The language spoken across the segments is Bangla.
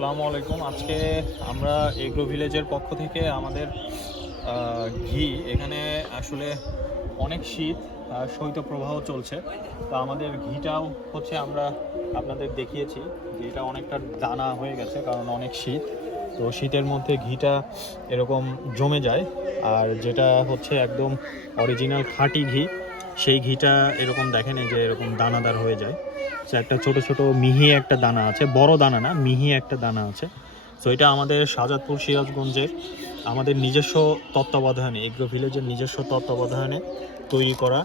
আসসালামু আলাইকুম। আজকে আমরা এগ্রো ভিলেজের পক্ষ থেকে আমাদের ঘি এখানে আসলে অনেক শীত, শৈত্যপ্রবাহ চলছে। তো আমাদের ঘিটাও হচ্ছে আমরা আপনাদের দেখিয়েছি যে এটা অনেকটা দানা হয়ে গেছে, কারণ অনেক শীত। তো শীতের মধ্যে ঘিটা এরকম জমে যায়, আর যেটা হচ্ছে একদম অরিজিনাল খাঁটি ঘি, সেই ঘিটা এরকম দেখেন এই যে এরকম দানাদার হয়ে যায়। সো একটা ছোট ছোট মিহি একটা দানা আছে, বড় দানা না, মিহি একটা দানা আছে। সো এটা আমাদের শাহজাদপুর সিরাজগঞ্জের আমাদের নিজস্ব তত্ত্বাবধানে, এগ্রো ভিলেজের নিজস্ব তত্ত্বাবধানে তৈরি করা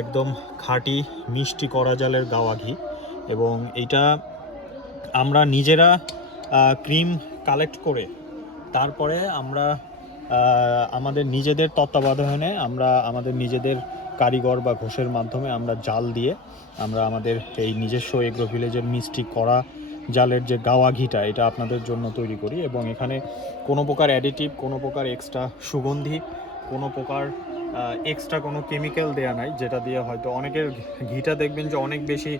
একদম খাঁটি মিষ্টি করা জালের গাওয়া ঘি। এবং এইটা আমরা নিজেরা ক্রিম কালেক্ট করে তারপরে আমরা আমাদের নিজেদের তত্ত্বাবধানে আমরা আমাদের নিজেদের কারিগর বা ঘোষের মাধ্যমে আমরা জাল দিয়ে আমরা আমাদের এই নিজস্ব এগ্রো ভিলেজের মিষ্টি করা জালের যে গাওয়া ঘিটা এটা আপনাদের জন্য তৈরি করি। এবং এখানে কোনো প্রকার অ্যাডিটিভ, কোনো প্রকার এক্সট্রা সুগন্ধি, কোনো প্রকার এক্সট্রা কোনো কেমিক্যাল দেয়া নাই, যেটা দিয়ে হয়তো অনেকের ঘিটা দেখবেন যে অনেক বেশি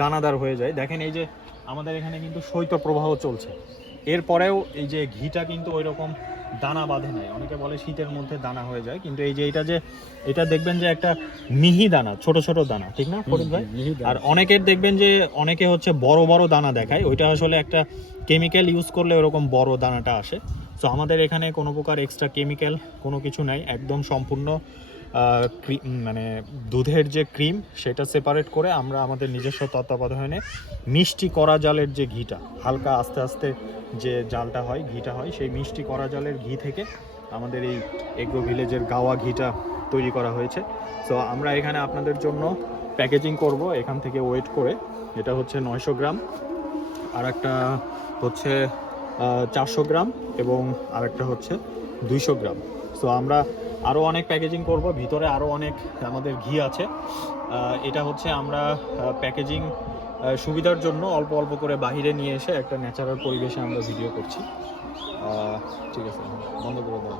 দানাদার হয়ে যায়। দেখেন এই যে আমাদের এখানে কিন্তু শৈত্যপ্রবাহ চলছে, এরপরেও এই যে ঘিটা কিন্তু ওই রকম দানা বাঁধে নাই। অনেকে বলে শীতের মধ্যে দানা হয়ে যায়, কিন্তু এই যে এটা দেখবেন যে একটা মিহি দানা, ছোট ছোট দানা, ঠিক না ফরিদ ভাই? আর অনেকের দেখবেন যে অনেকে হচ্ছে বড় বড় দানা দেখায়, ওইটা আসলে একটা কেমিক্যাল ইউজ করলে ওরকম বড় দানাটা আসে। সো আমাদের এখানে কোনো প্রকার এক্সট্রা কেমিক্যাল কোনো কিছু নাই, একদম সম্পূর্ণ মানে দুধের যে ক্রিম সেটা সেপারেট করে আমরা আমাদের নিজস্ব তত্ত্বাবধানে মিষ্টি করা জালের যে ঘিটা, হালকা আস্তে আস্তে যে জালটা হয়, ঘিটা হয়, সেই মিষ্টি করা জালের ঘি থেকে আমাদের এই এগ্রো ভিলেজের গাওয়া ঘিটা তৈরি করা হয়েছে। সো আমরা এখানে আপনাদের জন্য প্যাকেজিং করব এখান থেকে ওয়েট করে। এটা হচ্ছে 900 গ্রাম, আর একটা হচ্ছে 400 গ্রাম, এবং আরেকটা হচ্ছে 200 গ্রাম। সো আমরা আরও অনেক প্যাকেজিং করব, ভিতরে আরও অনেক আমাদের ঘি আছে। এটা হচ্ছে আমরা প্যাকেজিং সুবিধার জন্য অল্প অল্প করে বাহিরে নিয়ে এসে একটা ন্যাচারাল পরিবেশে আমরা ভিডিও করছি। ঠিক আছে, বন্ধ করে দাও।